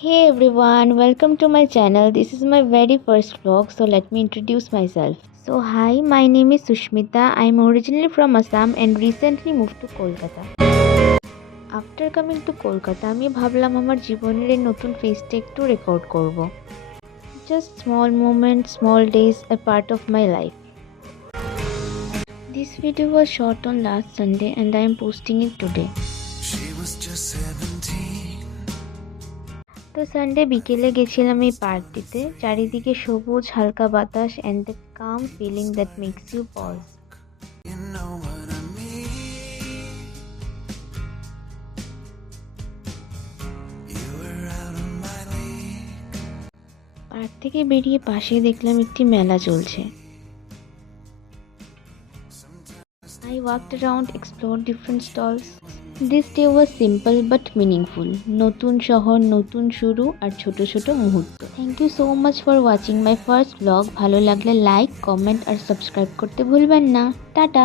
Hey everyone, welcome to my channel. This is my very first vlog, so let me introduce myself. So hi, my name is Sushmita. I am originally from Assam and recently moved to Kolkata. After coming to Kolkata, আমি ভাবলাম আমার জীবনের এই নতুন ফেজটা একটু রেকর্ড করব. Just small moments, small days, a part of my life. This video was shot on last Sunday and I am posting it today. She was just 17. তো সানডে বিকেলে গেছিলাম এই পার্কটিতে। চারিদিকে সবুজ হালকা বাতাস and that calm feeling that makes you pause. Park থেকে বেরিয়ে পাশে দেখলাম একটি মেলা চলছে। I walked around, explored different stalls. This day was simple but meaningful. নতুন শহর, নতুন শুরু আর ছোট ছোট মুহূর্ত। Thank you so much for watching my first vlog. ভালো লাগলে লাইক, কমেন্ট আর সাবস্ক্রাইব করতে ভুলবেন না। টাটা।